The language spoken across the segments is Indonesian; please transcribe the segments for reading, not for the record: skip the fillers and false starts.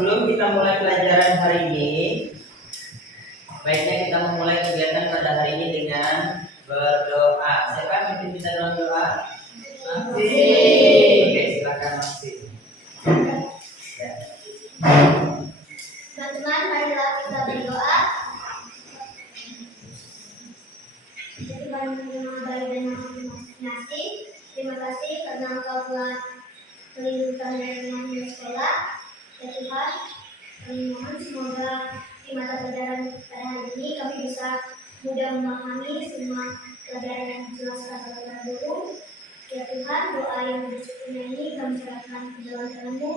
sebelum kita mulai pelajaran hari ini, baiknya kita memulai kegiatan pada hari ini dengan berdoa. Siapa yang mungkin kita dalam doa? Maksi. Oke, silakan Maksi. Ya. Teman-teman, marilah kita berdoa. Tuhan yang Maha Baik dan Maha Pengasih, terima kasih karena Engkau telah melindungi dari teman-teman sekolah. Ya Tuhan, kami mohon semoga di mata pelajaran pada hari ini kami bisa mudah memahami semua pelajaran yang dijelaskan oleh guru. Ya Tuhan, doa yang bersyukurnya ini kami serahkan ke dalam tangan-Mu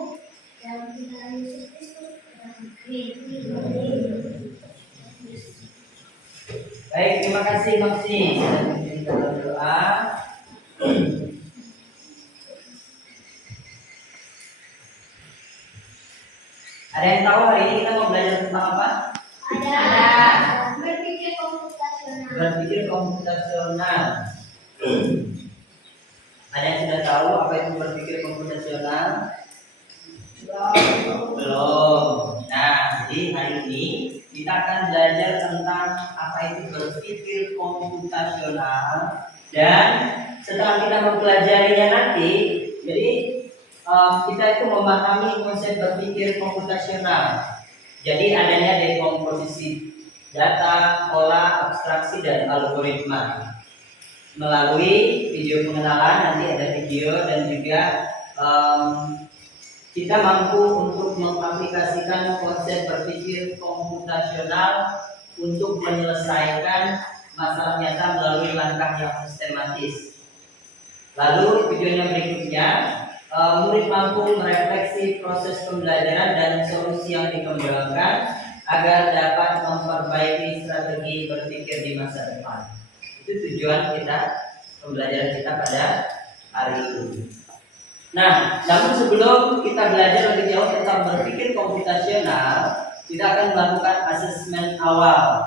dalam nama Yesus Kristus. Amin. Baik, terima kasih Maksi. Kita berdoa. Ada yang tahu hari ini kita mau belajar tentang apa? Ada. Berpikir komputasional. Berpikir komputasional. Ada yang sudah tahu apa itu berpikir komputasional? Belum. Nah, jadi hari ini kita akan belajar tentang apa itu berpikir komputasional, dan setelah kita mempelajarinya nanti, jadi kita itu memahami konsep berpikir komputasional. Jadi adanya dekomposisi data, pola, abstraksi, dan algoritma. Melalui video pengenalan, nanti ada video, dan juga kita mampu untuk mengaplikasikan konsep berpikir komputasional untuk menyelesaikan masalah nyata melalui langkah yang sistematis. Lalu videonya berikutnya, murid mampu merefleksi proses pembelajaran dan solusi yang dikembangkan agar dapat memperbaiki strategi berpikir di masa depan. Itu tujuan kita, pembelajaran kita pada hari ini. Nah, namun sebelum kita belajar lebih jauh tentang berpikir komputasional, kita akan melakukan asesmen awal.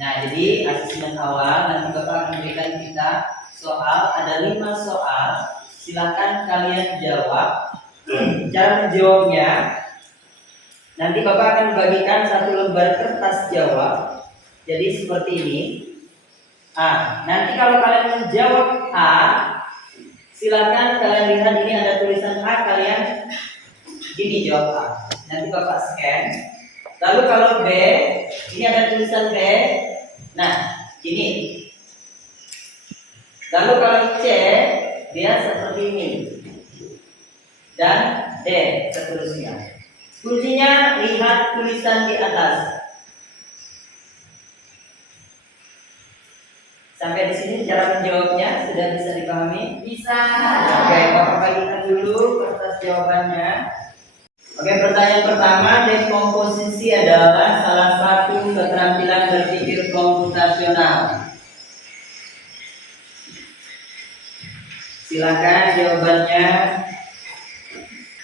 Nah, jadi asesmen awal nanti Bapak akan berikan kita soal, ada 5 soal. Silakan kalian jawab. Cara menjawabnya, nanti Bapak akan bagikan 1 lembar kertas jawab. Jadi seperti ini. Nanti kalau kalian menjawab A, silakan kalian lihat ini ada tulisan A, kalian gini jawab A. Nanti Bapak scan. Lalu kalau B, ini ada tulisan B. Nah, gini. Lalu kalau C, dia seperti ini. Dan D seterusnya. Kuncinya lihat tulisan di atas. Sampai di sini cara menjawabnya sudah bisa dipahami? Bisa. Oke, Bapak bagikan dulu kertas jawabannya. Oke, pertanyaan pertama, dekomposisi adalah salah satu keterampilan berpikir komputasional. Silakan jawabannya.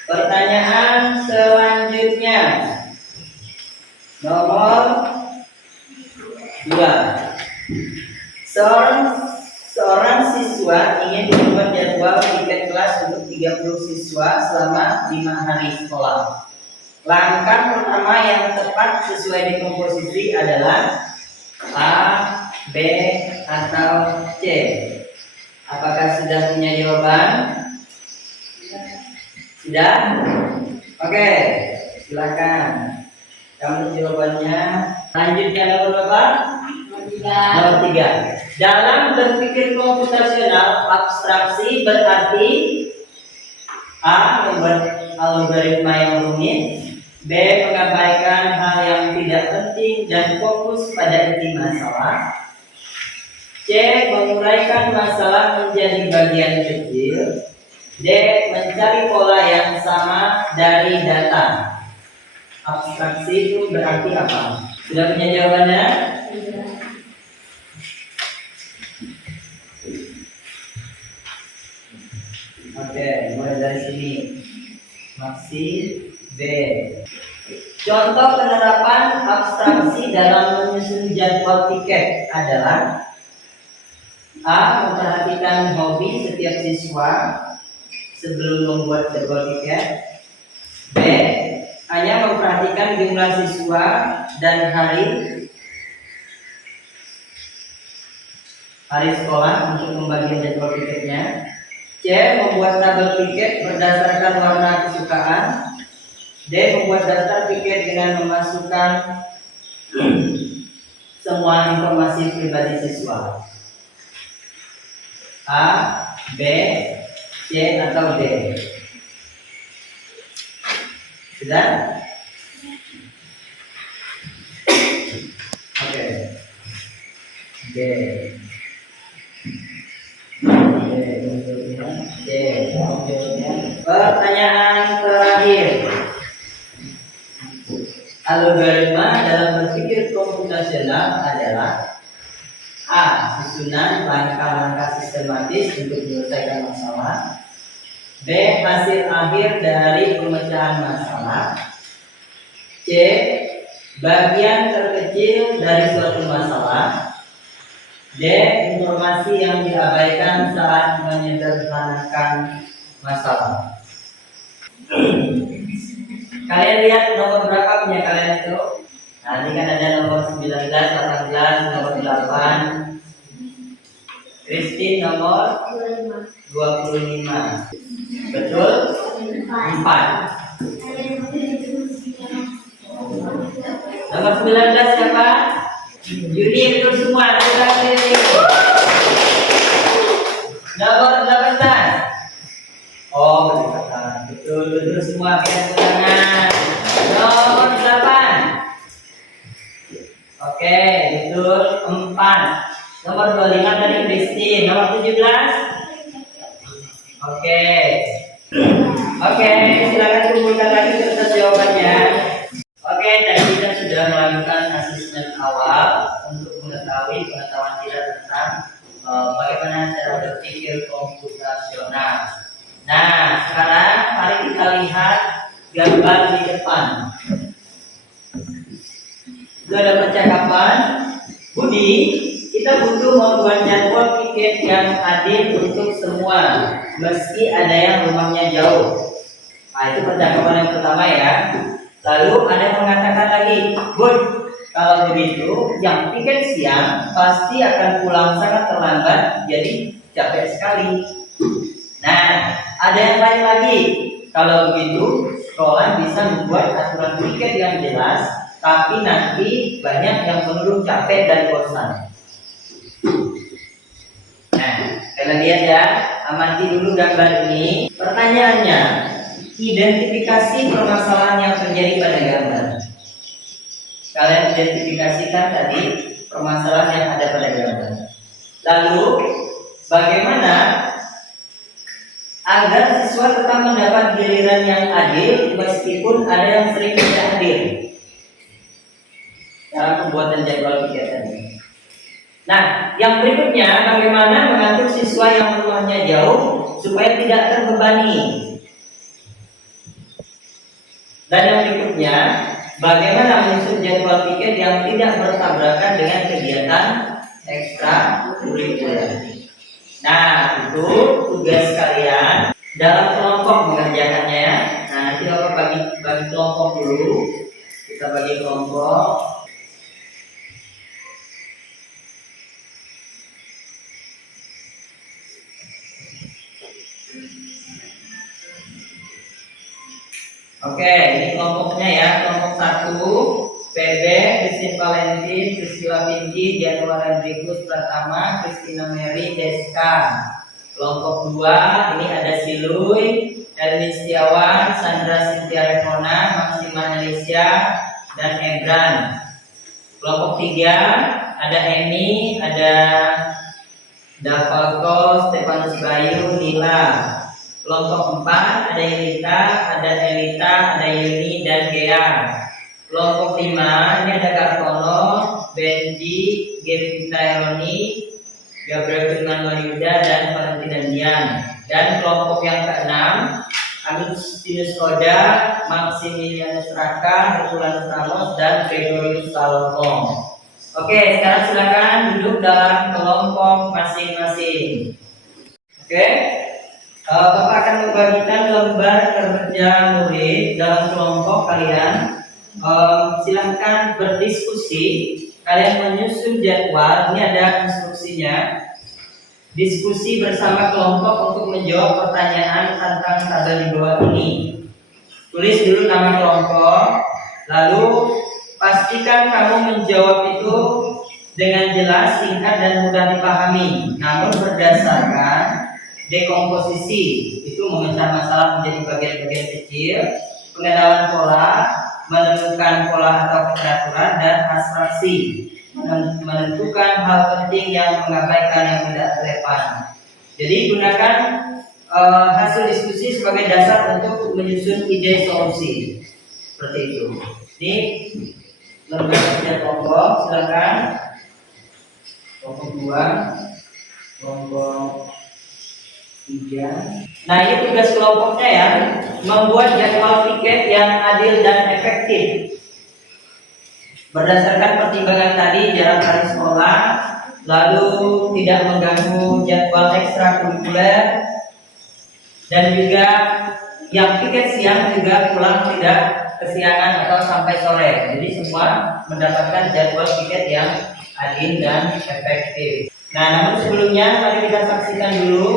Pertanyaan selanjutnya, nomor 2. Seorang siswa ingin membuat jadwal tiket kelas untuk 30 siswa selama 5 hari sekolah. Langkah pertama yang tepat sesuai dekomposisi adalah A, B, atau C. Apakah sudah punya jawaban? Sudah? Oke, silakan. Kamu jawabannya. Lanjutnya nomor berapa? Nomor 3. Dalam berpikir komputasional, abstraksi berarti A, membuat algoritma yang rumit, B, mengabaikan hal yang tidak penting dan fokus pada inti masalah, C, menguraikan masalah menjadi bagian kecil, D, mencari pola yang sama dari data. Abstraksi itu berarti apa? Sudah punya jawabannya? Oke, mulai dari sini. Maksi B. Contoh penerapan abstraksi dalam menyusun jadwal tiket adalah A, memperhatikan hobi setiap siswa sebelum membuat jadwal tiket. B, hanya memperhatikan jumlah siswa dan hari sekolah untuk pembagian jadwal piketnya. C. Membuat tabel piket berdasarkan warna kesukaan. D. Membuat daftar piket dengan memasukkan semua informasi pribadi siswa. A, B, C atau D? Sudah? Oke. D. Pertanyaan terakhir. Algoritma dalam berpikir komputasional adalah A. Susunan langkah-langkah sistematis untuk menyelesaikan masalah. B. Hasil akhir dari pemecahan masalah. C. Bagian terkecil dari suatu masalah. D. Informasi yang diabaikan saat menyederhanakan masalah. Kalian lihat nomor berapa punya kalian itu? Nanti kan ada nomor 19, 18, nomor 8. Christine nomor 25. Betul? 4. Nomor 19 siapa? Yuni, betul semua. Nomor 18. Oh, berdekatan. Betul semua. Tangan. Nomor 8. Oke, betul 4. Nomor 25 tadi Christine. Nomor 17. Oke. Oke, silakan kumpulkan lagi kertas jawabannya. Oke, tadi kita sudah melakukan asesmen awal untuk mengetahui pengetahuan kita tentang bagaimana cara berpikir komputasional. Nah, sekarang mari kita lihat gambar di depan. Itu ada percakapan. Budi, kita butuh membuat jadwal piket yang adil untuk semua, meski ada yang rumahnya jauh. Nah, itu percakapan yang pertama ya. Lalu ada yang mengatakan lagi, Bud, kalau begitu, yang piket siang pasti akan pulang sangat terlambat, jadi capek sekali. Nah, ada yang lain lagi, kalau begitu, sekolah bisa membuat aturan piket yang jelas, tapi nanti banyak yang mengeluh capek dan bosan. Nah, kalian lihat ya, amati dulu gambar ini. Pertanyaannya, identifikasi permasalahan yang terjadi pada gambar. Kalian identifikasikan tadi permasalahan yang ada pada gambar. Lalu, bagaimana agar siswa tetap mendapat giliran yang adil meskipun ada yang sering tidak adil? Cara pembuatan jadwal piket tadi. Nah, yang berikutnya, bagaimana mengatur siswa yang rumahnya jauh supaya tidak terbebani? Dan yang berikutnya, bagaimana menyusun jadwal piket yang tidak bertabrakan dengan kegiatan ekstrakurikuler. Nah, itu tugas kalian dalam kelompok mengerjakannya ya. Nah, nanti Bapak bagi kelompok dulu. Kita bagi kelompok. Oke, ini kelompoknya ya. Kelompok 1, PB, Christine Valentin, Priscilla Pinti, Januar Enrikus Pratama, Christina Mary, Deska. Kelompok 2, ini ada Siluy, Erwin Setiawan, Sandra Cynthia Revona, Maksima Alicia, dan Ebran. Kelompok 3, ada Eni, ada Davalko, Stefanus Bayu, Nila. Kelompok 4 ada Elita, ada Yuni dan Gea. Kelompok 5 ini ada Kartono, Benji, Gevita Heroni, Gabriel Firman Wahyuda dan Valentina Dian. Dan kelompok yang ke-6 Agustinus Koda, Maximilianus Raka, Herculanus Ramos dan Gregorius Salomon. Oke, sekarang silakan duduk dalam kelompok masing-masing. Oke. Bapak akan membagikan lembar kerja murid dalam kelompok kalian. Silahkan berdiskusi. Kalian menyusun jadwal. Ini ada instruksinya. Diskusi bersama kelompok untuk menjawab pertanyaan tentang tabel di bawah ini. Tulis dulu nama kelompok, lalu pastikan kamu menjawab itu dengan jelas, singkat, dan mudah dipahami. Namun berdasarkan dekomposisi, itu memecah masalah menjadi bagian-bagian kecil, pengenalan pola, menemukan pola atau peraturan, dan abstraksi, menentukan hal penting yang mengabaikan yang tidak relevan. Jadi gunakan hasil diskusi sebagai dasar untuk menyusun ide solusi. Seperti itu. Ini lembar kerja kelompok, silakan. Kelompok 2, kelompok 3. Nah, ini tugas kelompoknya ya, membuat jadwal tiket yang adil dan efektif. Berdasarkan pertimbangan tadi, jarak hari sekolah, lalu tidak mengganggu jadwal ekstrakurikuler, dan juga yang tiket siang juga pulang tidak kesiangan atau sampai sore. Jadi semua mendapatkan jadwal tiket yang adil dan efektif. Nah, namun sebelumnya mari kita saksikan dulu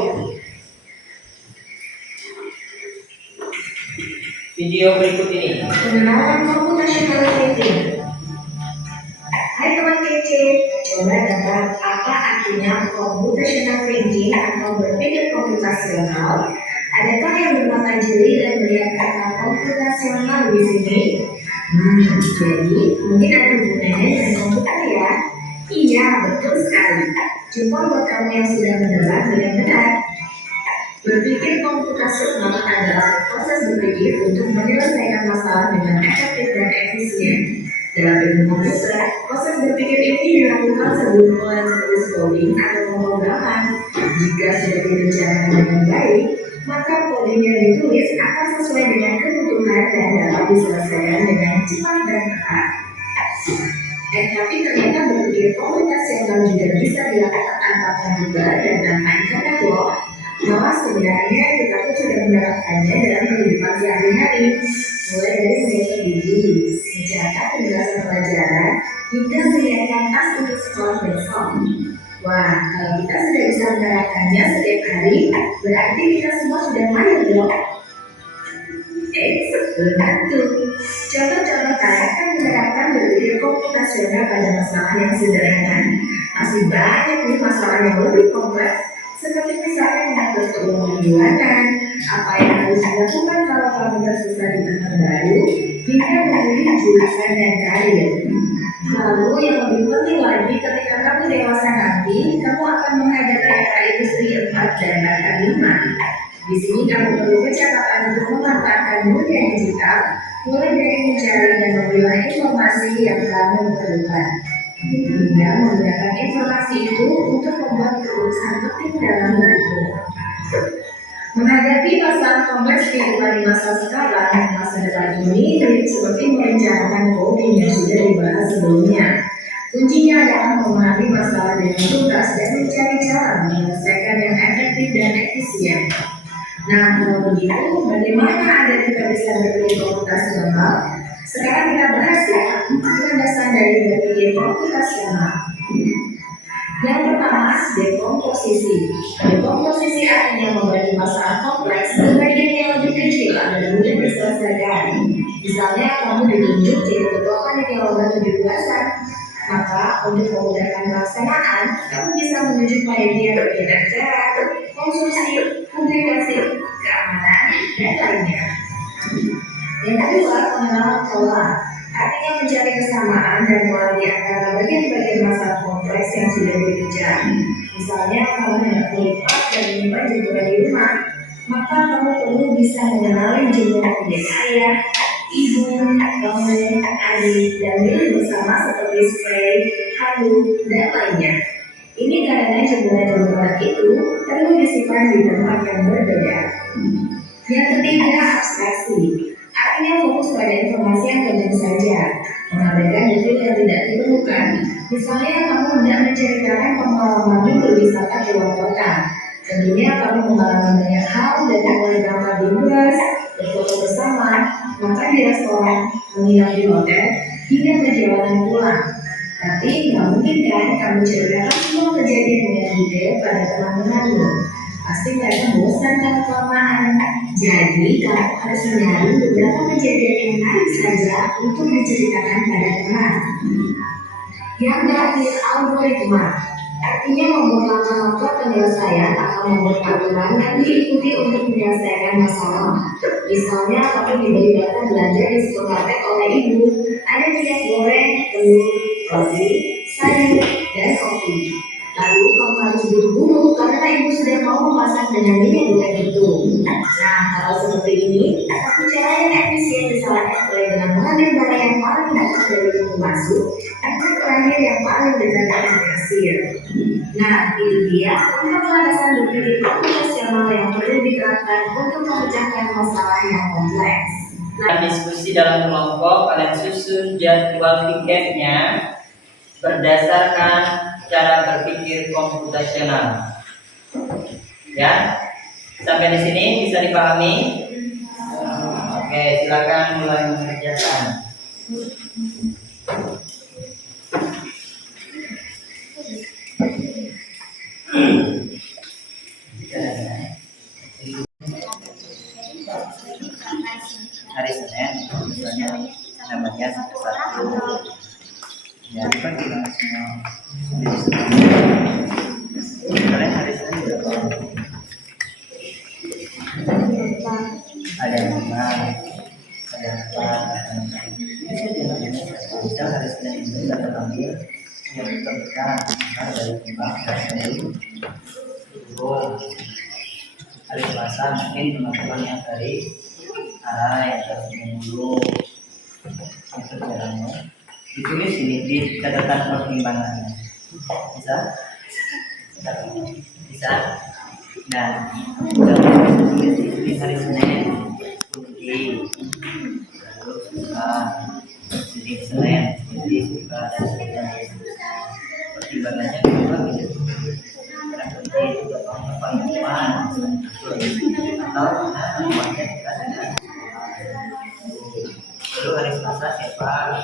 video berikut ini. Pengenalan computational thinking. Hai teman kece, coba tebak apa artinya computational thinking atau berpikir komputasional? Adakah yang bermata jeli dan melihat kata komputasional di sini? Jadi mungkin ada hubungannya dengan komputer ya? Iya, betul sekali. Cuma buat kamu yang sudah menebak dengan benar. Berpikir komputasional adalah proses berpikir untuk menyelesaikan masalah dengan efektif dan efisien. Dalam ilmu komputer, proses berpikir ini dilakukan sebelum mulai menulis coding atau pemrograman. Jika sudah direncanakan dengan baik, maka coding yang ditulis akan sesuai dengan kebutuhan dan dapat diselesaikan dengan cepat dan tepat. Tapi ternyata berpikir komputasional juga bisa dilakukan tanpa komputer dan tanpa internet loh. Bahwa sebenarnya kita tuh sudah menerapkannya dalam kehidupan sehari-hari, mulai dari menghitung gigi, mencatat penjelasan pelajaran, hingga menyiapkan tas untuk sekolah besok. Wah, kalau kita sudah bisa menerapkannya setiap hari, berarti kita semua sudah mahir dong. Belum tentu. Contoh-contoh kalian kan menerapkan berpikir komputasional pada masalah yang sederhana. Masih banyak nih masalah yang lebih kompleks, seperti misalnya mengatur keuangan bulanan, apa yang harus dilakukan kalau kamu tersesat di tempat baru, hingga memilih jurusan dan karir. Lalu yang lebih penting lagi, ketika kamu dewasa nanti, kamu akan menghadapi era industri 4 dan bahkan 5. Di sini kamu perlu kecepatan untuk memanfaatkan dunia digital, mulai dari mencari dan memilah informasi yang kamu perlukan, hingga menggunakan informasi itu untuk membuat keputusan penting dalam hidupmu. Menghadapi masalah kompleks kehidupan di masa sekarang dan masa depan ini mirip seperti merencanakan coding yang sudah dibahas sebelumnya. Kuncinya adalah memahami masalah dengan tuntas dan mencari cara menyelesaikan yang efektif dan efisien. Nah, kalau begitu, bagaimana agar kita bisa berpikir komputasional? Sekarang kita bahas ya, landasan dari berpikir komputasional. Yang pertama, dekomposisi. Dekomposisi artinya membagi masalah kompleks ke bagian yang lebih kecil agar mudah diselesaikan. Misalnya, kamu ditunjuk jadi ketua panitia lomba 17-an. Maka, untuk memudahkan pelaksanaan, kamu bisa menunjuk panitia bagian acara, konsumsi, publikasi, keamanan, dan lainnya. Yang kedua, pengenalan pola. Artinya mencari kesamaan dan pola di antara bagian-bagian masalah kompleks yang sudah dikejar. Misalnya, kamu hendak melipat dan menyimpan jemuran di rumah, maka kamu perlu bisa mengenali jumlah objek ayah, ibu, kamu, adik, dan milik bersama seperti spray, handuk, dan lainnya. Ini karena jemuran-jemuran itu perlu disimpan di tempat yang berbeda. Yang ketiga, abstraksi. Artinya fokus pada informasi yang penting saja, mengabaikan detail yang tidak diperlukan. Misalnya, kamu hendak menceritakan pengalaman berwisata ke luar kota. Tentunya kami mengalami banyak hal dari mulai berangkat di bus, berfoto bersama, makan di restoran, menginap di hotel, hingga perjalanan pulang. Tapi nggak mungkin kan kami ceritakan semua kejadian dengan detail pada teman-temanmu. Pasti mereka bosan dan kelamaan. Jadi kamu harus mencari beberapa kejadian yang menarik saja untuk diceritakan pada teman. Yang terakhir, algoritma. Artinya membuat langkah-langkah penyelesaian akan membuat aturan yang diikuti untuk menyelesaikan masalah. Misalnya, kamu diberi data belanja di supermarket oleh ibu, ada minyak goreng, telur, roti, sayur, dan kopi. Lalu kamu harus buru-buru karena ibu sudah mau memasak dengan minyak goreng itu. Nah, kalau seperti ini, satu cara yang efisien disalahkan dengan mengambil barang yang paling dekat dari pintu masuk dan terakhir yang paling dekat dengan kasir. Nah, itu dia untuk landasan berpikir profesional yang perlu diterapkan untuk memecahkan masalah yang kompleks. Diskusi dalam kelompok, kalian susun jadwal piketnya berdasarkan cara berpikir komputasional. Ya, sampai di sini bisa dipahami? Oke, silakan mulai mengerjakan. Hari Senin, misalnya namanya satu. Ya, kan kita semua. Kalian hari Senin berapa? Ada yang lima, ada yang empat, bisa hari Senin itu kita ambil yang terdekat dari lima dari hari Selasa mungkin teman-teman yang dari arah yang dari dulu itu caranya ditulis ini di catatan pertimbangannya bisa. Nah, di hari Senin kunci lalu jadi Senin jadi suka dan pertimbangannya juga gitu. Kunci itu paling depan atau tempatnya dekat dengan lalu hari Selasa siapa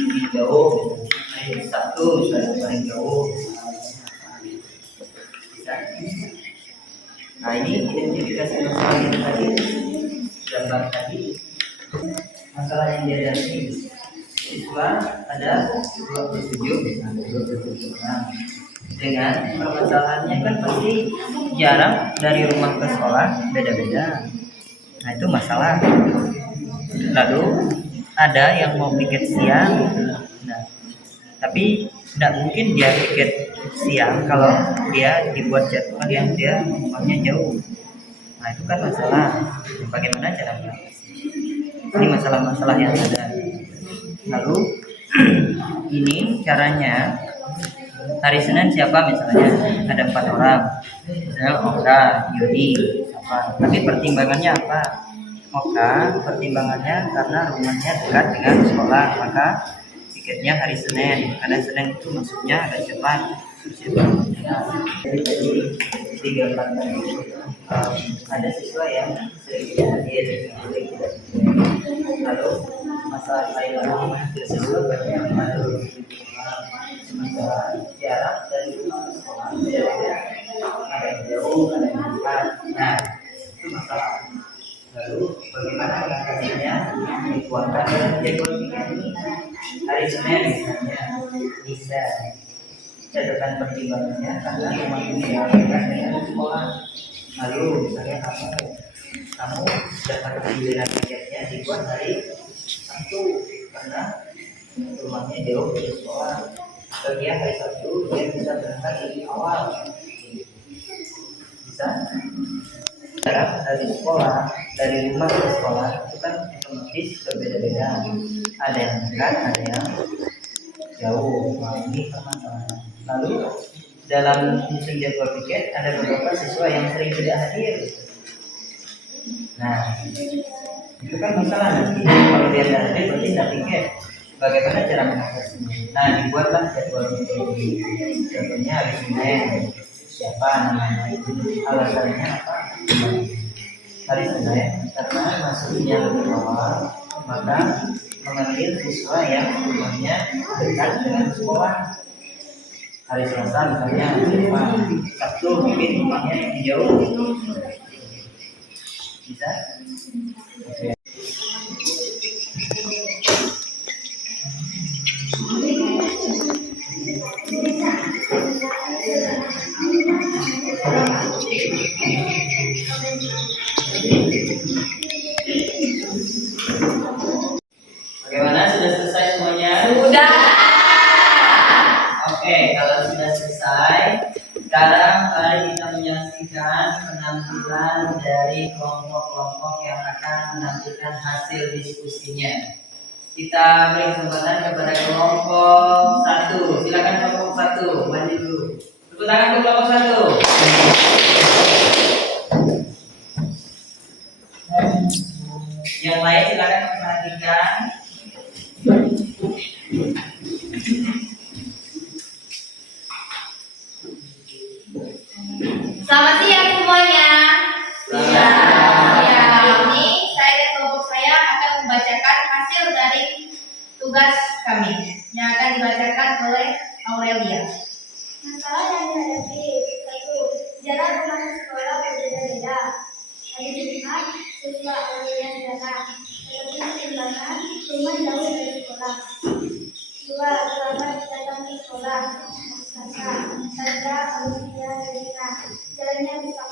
yang jauh, hari Sabtu misalnya paling jauh. Nah, ini identifikasi masalah yang tadi gambar tadi, masalah yang dihadapi siswa ada 27 dengan permasalahannya kan pasti jarak dari rumah ke sekolah beda-beda. Nah, itu masalah. Lalu ada yang mau piket siang, nah, tapi tidak mungkin dia piket siang kalau dia dibuat jadwal yang dia rumahnya jauh. Nah, itu kan masalah. Bagaimana cara mengatasi? Ini masalah-masalah yang ada. Lalu ini caranya hari Senin siapa misalnya ada 4 orang, misalnya Oka, Yudi, apa? Tapi pertimbangannya apa? Oka pertimbangannya karena rumahnya dekat dengan sekolah, maka tiketnya hari Senin. Karena Senin itu maksudnya agak cepat. Jadi di gambar tadi ada siswa yang sering hadir, lalu masalah lain lagi siswa banyak yang malu. Sementara jarak dari rumah ke sekolah beda-beda, ada yang jauh, ada yang dekat. Nah, itu masalah. Lalu bagaimana mengatasinya? Dikeluarkan dalam jadwal ini hari Senin misalnya bisa catatan pertimbangannya karena rumah ini dekat dengan sekolah. Lalu misalnya kamu dapat giliran tiketnya dibuat hari Sabtu karena rumahnya jauh dari sekolah. Bagi hari Sabtu dia bisa berangkat lebih awal. Bisa jarak dari sekolah, dari rumah ke sekolah itu kan otomatis berbeda-beda. Ada yang dekat, ada yang jauh. Nah, ini permasalahan. Lalu dalam menyusun jadwal piket ada beberapa siswa yang sering tidak hadir. Nah, itu kan masalah nanti. Kalau dia tidak hadir berarti tidak piket. Bagaimana cara mengatasinya? Nah, dibuatlah jadwal piket. Contohnya hari Senin siapa apa namanya alasannya apa? Hari Senin karena masuknya lebih awal, maka mengambil siswa yang rumahnya dekat dengan sekolah. Hari Selasa misalnya rumah, Sabtu mungkin rumahnya yang jauh, bisa. Oke. Bagaimana, sudah selesai semuanya? Sudah. Oke, kalau sudah selesai, sekarang mari kita menyaksikan penampilan dari kelompok-kelompok yang akan menampilkan hasil diskusinya. Kita beri kesempatan kepada kelompok 1. Silakan kelompok 1, maju dulu. Tepuk tangan untuk kelompok 1. Yang lain silakan memperhatikan. Selamat siang semuanya. Selamat Ya, ini saya dan kelompok saya akan membacakan hasil dari tugas kami yang akan dibacakan oleh Aurelia. Masalah yang dihadapi: 1. Jarak rumah ke sekolah berbeda-beda. Hari Jumat, siswa awalnya datang, tetapi pertimbangan rumah jauh dari sekolah. 2. Selamat datang ke sekolah. Selasa, Sandra, Alicia, Regina. Jalannya rusak.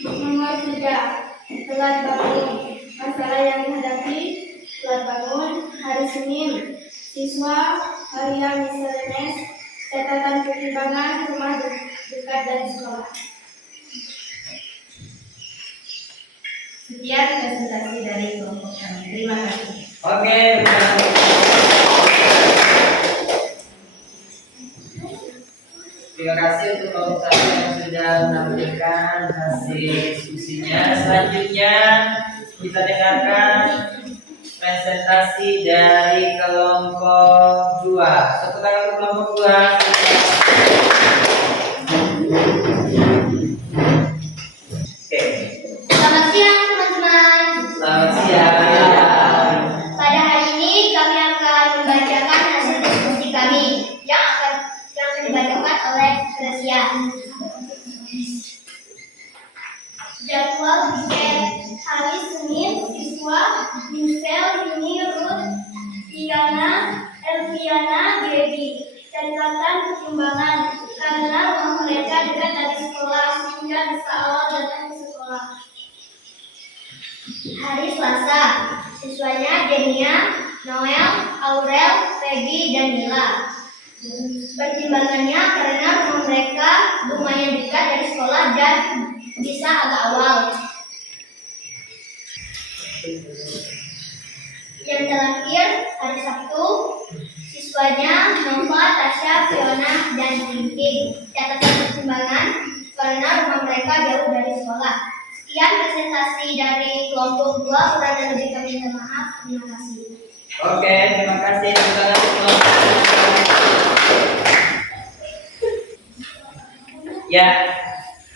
Nomor 3. Telat bangun. Masalah yang dihadapi: telat bangun hari Senin. Siswa Maria Miselines, catatan pertimbangan rumah dekat dari sekolah. Sekian presentasi dari kelompok kami. Terima kasih. Oke, terima kasih untuk kelompok 1 yang sudah menampilkan hasil diskusinya. Selanjutnya kita dengarkan presentasi dari kelompok 2. Tepuk tangan untuk kelompok 2. Oke, Selamat siang teman-teman. selamat siang. Pada hari ini kami akan membacakan hasil diskusi kami yang akan dibacakan oleh Gracia. Jadwal weekend hari Senin, siswa Michelle, Yuni, Ruth, Tiana, Elviana, Gaby. Catatan pertimbangan: karena rumah mereka dekat dari sekolah sehingga bisa awal datang ke sekolah. Hari Selasa, siswanya Denia, Noel, Aurel, Feby, dan Mila. Pertimbangannya karena rumah mereka lumayan dekat dari sekolah dan bisa agak awal. Yang terakhir, hari Sabtu, siswanya Nova, Tasya, Fiona, dan Vicky. Catatan pertimbangan karena rumah mereka jauh dari sekolah. Sekian presentasi dari kelompok 2. Kurang dan lebih kami minta maaf. Terima kasih. Oke, terima kasih. Tepuk tangan untuk kelompok 2. Ya,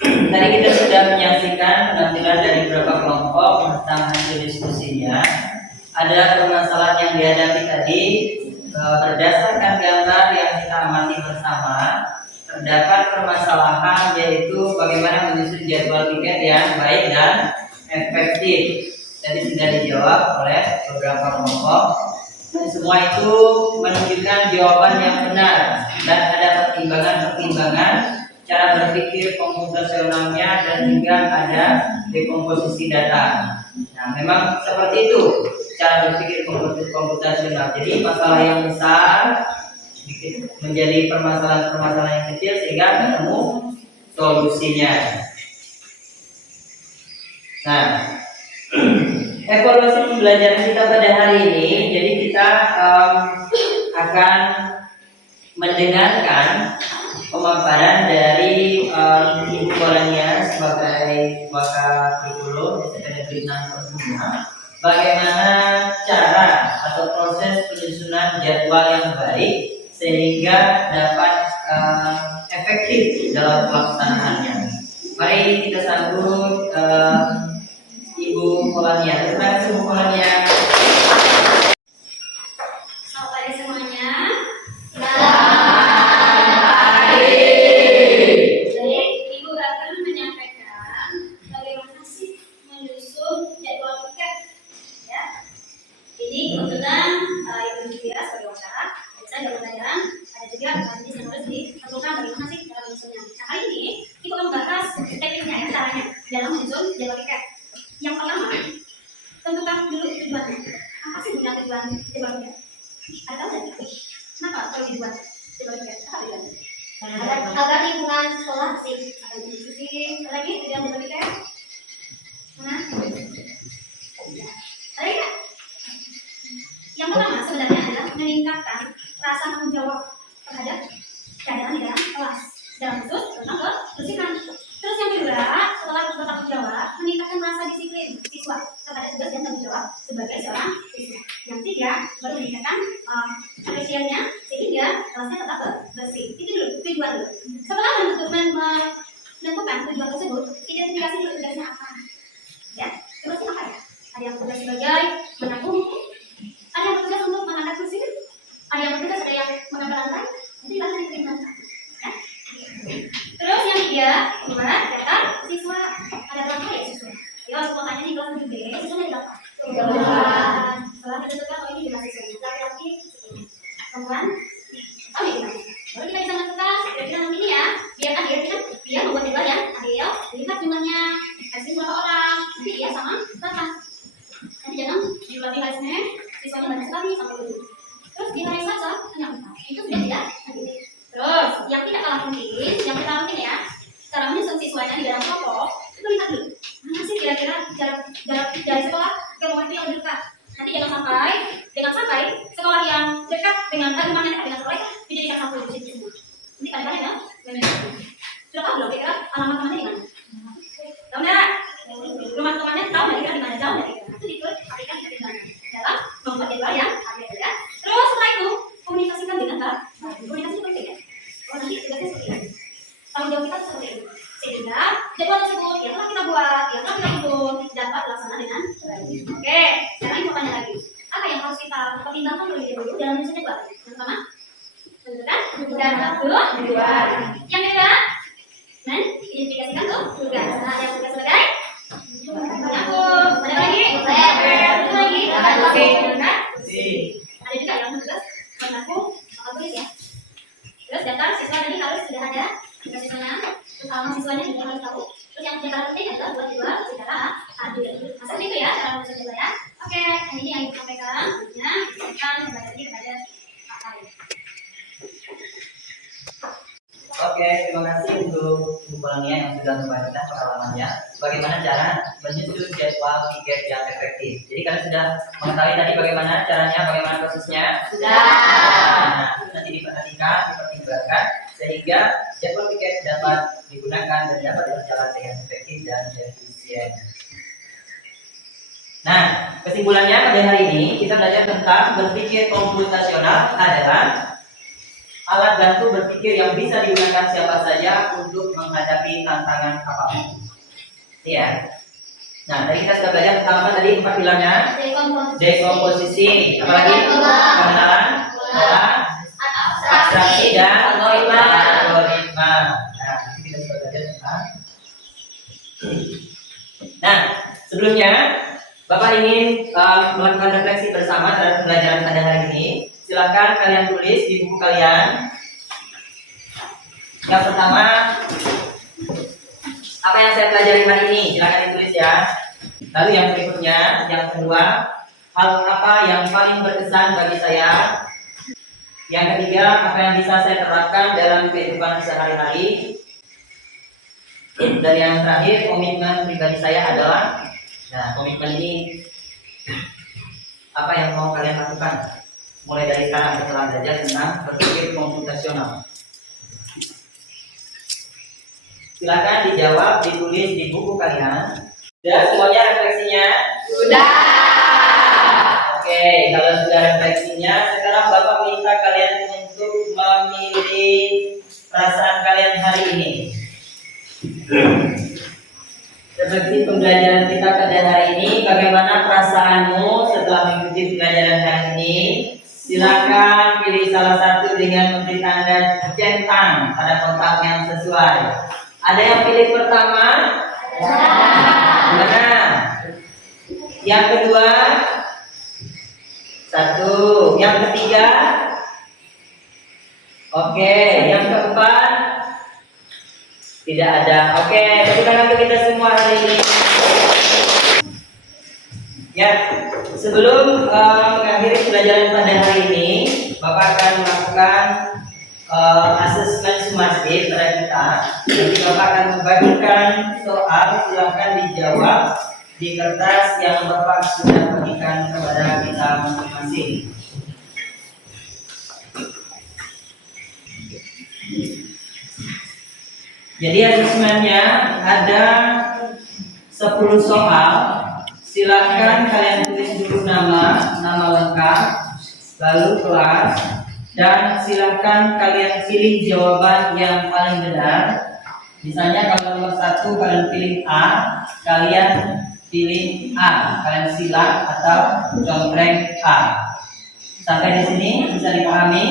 tadi kita sudah menyaksikan penampilan dari beberapa kelompok tentang hasil diskusinya. Ada permasalahan yang dihadapi tadi. Berdasarkan gambar yang kita amati bersama, terdapat permasalahan yaitu bagaimana menyusun jadwal tiket yang baik dan efektif. Tadi sudah dijawab oleh beberapa kelompok. Semua itu menunjukkan jawaban yang benar dan ada pertimbangan-pertimbangan cara berpikir komputasionalnya dan juga ada dekomposisi data. Nah, memang seperti itu cara berpikir komputasional. Jadi masalah yang besar menjadi permasalahan-permasalahan yang kecil sehingga ketemu solusinya. Nah, evaluasi pembelajaran kita pada hari ini, jadi kita akan mendengarkan pemaparan dari Ibu Korania sebagai pakar kurikulum Negeri 6 Perhubungan. Bagaimana cara atau proses penyusunan jadwal yang baik sehingga dapat efektif dalam pelaksanaannya. Mari kita sambut Ibu Polania. Terima kasih Ibu Polania. Selamat pagi semuanya. Jadi, Ibu akan menyampaikan bagaimana sih menyusun jadwal tiket. Ya. Ini kebetulan Ibu juga sebagai wawancara, bisa ada pelajaran, ada juga nanti yang harus ditentukan bagaimana sih cara menyusunnya. Nah, kali ini Ibu akan membahas tekniknya, ya, caranya dalam menyusun jadwal tiket. Yang pertama, tentukan dulu tujuannya. Apa sih guna tujuan jadwal tiket? Ada tahu nggak? Kenapa perlu dibuat jadwal tiket? Apa tujuannya? Agar lingkungan sekolah sih akan diskusi lagi tujuan jadwal tiket. Mana? Ada nggak? Yang pertama sebenarnya adalah meningkatkan rasa tanggung jawab terhadap keadaan di dalam kelas dalam khusus tentang kebersihan. Terus yang kedua, setelah bertanggung jawab, meningkatkan rasa disiplin siswa terhadap tugas dan tanggung jawab sebagai seorang siswa. Yang ketiga, baru meningkatkan kebersihannya sehingga kelasnya tetap bersih. Itu dulu tujuan dulu. Setelah menentukan tujuan tersebut, identifikasi dulu tugasnya apa. Ya, tugasnya apa ya? Ada yang tugas sebagai menampung, ada yang bertugas untuk mengangkat kursi, ada yang bertugas ada yang mengangkat lantai, nanti langsung diterima. Ya. Terus yang kedua, daftar siswa. Ada berapa ya siswa? Ya, semuanya di kelas 7B, siswanya berapa? 8. Setelah ditentukan oh ini jumlah siswanya, laki-laki perempuan, oh iya. Baru kita bisa menentukan kira-kira nanti ini ya, biar adil kan, biar membuat jadwal yang adil, lihat jumlahnya, kasih berapa orang, nanti ya sama berapa. Nanti jangan di hari Senin siswanya banyak sekali sampai 7. Terus di hari Selasa hanya 4. Itu sudah tidak adil. Terus yang tidak kalah penting, yang kita lakukan ya, cara menyusun siswanya di dalam kelompok itu lihat dulu mana sih kira-kira jarak dari sekolah ke rumah itu yang dekat. Nanti jangan sampai sekolah yang dekat dengan rumahnya dekat dengan sekolah itu dijadikan satu di situ semua. Nanti kadang-kadang ya, sudah tahu belum kira-kira alamat temannya di mana? Tahu nggak? Rumah temannya tahu nggak kira-kira di mana? Jauh nggak kira-kira? Itu diaplikasikan di dalam dalam membuat jadwal yang adil ya. Terus setelah itu komunikasikan dengan komunikasi penting ya. Oh nanti tugasnya seperti ini. Tanggung jawab kita seperti ini. Sehingga jadwal tersebut yang telah kita buat, yang telah kita susun dapat dilaksanakan dengan baik. Oke, sekarang ini pertanyaan lagi. Apa yang harus kita pertimbangkan terlebih dahulu dalam menyusun jadwal? Yang pertama, tentukan dan tujuan. Yang kedua, identifikasikan tugas. Nah, ada tugas sebagai menyambung. Ada lagi? Ada lagi? Ada juga yang tugas menyambung atau tulis ya. Terus daftar siswa tadi harus sudah ada tugas siswanya, terus alamat siswanya juga harus tahu. Terus yang paling penting adalah buat jadwal secara adil. Masa itu ya cara menyusun jadwal ya. Oke, ini yang kita sampaikan. Selanjutnya silakan kembali lagi kepada Pak Ari. Oke, terima kasih untuk Ibu Polania yang sudah membagikan pengalamannya bagaimana cara menyusun jadwal tiket yang efektif. Jadi kalian sudah mengetahui tadi bagaimana caranya, bagaimana prosesnya? Sudah. Nah, itu nanti diperhatikan, dipertimbangkan sehingga jadwal tiket dapat digunakan dan dapat berjalan dengan efektif dan efisien. Nah, kesimpulannya pada hari ini kita belajar tentang berpikir komputasional adalah alat bantu berpikir yang bisa digunakan siapa saja untuk menghadapi tantangan apapun. Iya. Nah, tadi kita sudah belajar tentang apa tadi? 4 pilarnya. Dekomposisi, apalagi? Pengenalan, pola, abstraksi dan algoritma. Nah, ini kita sudah belajar tentang. Nah, sebelumnya Bapak ingin melakukan refleksi bersama terhadap pembelajaran pada hari ini. Silakan kalian tulis di buku kalian. Yang pertama, apa yang saya pelajari hari ini? Silakan ditulis ya. Lalu yang berikutnya, yang kedua, hal apa yang paling berkesan bagi saya? Yang ketiga, apa yang bisa saya terapkan dalam kehidupan sehari-hari? Dan yang terakhir, komitmen pribadi saya adalah, nah komitmen ini apa yang mau kalian lakukan? Mulai dari sekarang setelah belajar tentang berpikir komputasional. Silakan dijawab, ditulis di buku kalian. Sudah semuanya refleksinya? Sudah. Oke, kalau sudah refleksinya, sekarang Bapak minta kalian untuk memilih perasaan kalian hari ini. Seperti pembelajaran kita pada hari ini, bagaimana perasaanmu setelah mengikuti pembelajaran hari ini? Silakan pilih salah satu dengan memberi tanda centang pada kotak yang sesuai. Ada yang pilih pertama? Benar. Yang kedua? Satu. Yang ketiga? Oke. Yang keempat? Tidak ada. Oke, tepuk tangan untuk kita semua hari ini. Ya, sebelum mengakhiri pembelajaran pada hari ini, Bapak akan melakukan asesmen sumatif pada kita. Nanti Bapak akan membagikan soal, silakan dijawab di kertas yang Bapak sudah bagikan kepada kita masing-masing. Jadi asesmennya ada 10 soal. Silakan kalian tulis dulu nama lengkap, lalu kelas, dan silakan kalian pilih jawaban yang paling benar. Misalnya kalau nomor 1 kalian pilih A, kalian pilih A, kalian silang atau contreng A. Sampai di sini bisa dipahami?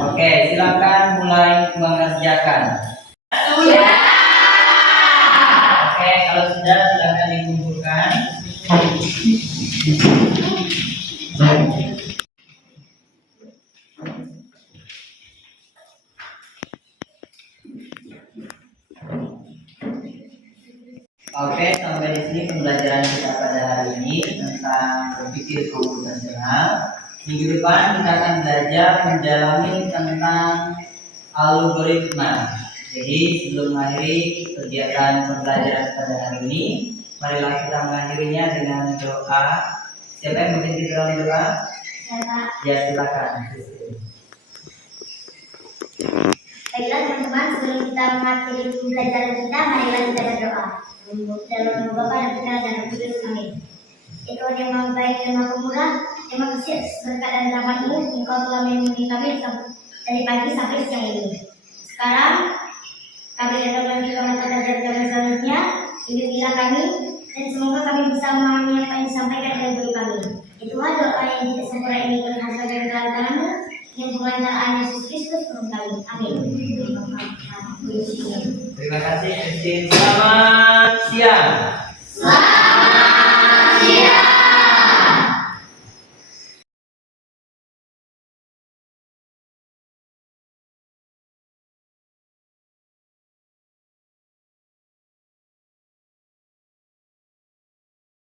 Oke, silakan mulai mengerjakan. Oke, kalau sudah silakan dikumpulkan. Oke, sampai di sini pembelajaran kita pada hari ini tentang berpikir komputasional. Minggu depan kita akan belajar mendalami tentang algoritma. Jadi sebelum mengakhiri kegiatan pembelajaran pada hari ini, marilah kita mengakhirinya dengan doa. Siapa yang memimpin dalam doa? Ya, silakan. Baiklah teman-teman, sebelum kita mengakhiri pembelajaran kita, marilah kita berdoa. Dalam nama Bapa dan Putra dan Roh Kudus, amin. Ya Tuhan yang maha baik dan maha pemurah, terima kasih atas berkat dan rahmat-Mu, Engkau telah melindungi kami dari pagi sampai siang ini. Sekarang kami datang lagi ke mata pelajaran kami selanjutnya. Bimbinglah kami dan semoga kami bisa memahami apa yang disampaikan oleh guru kami. Ya Tuhan, doa yang tidak sempurna ini berhasil dari tangan-Mu yang pengenalan Yesus Kristus turun kami. Amin. Terima kasih Christine.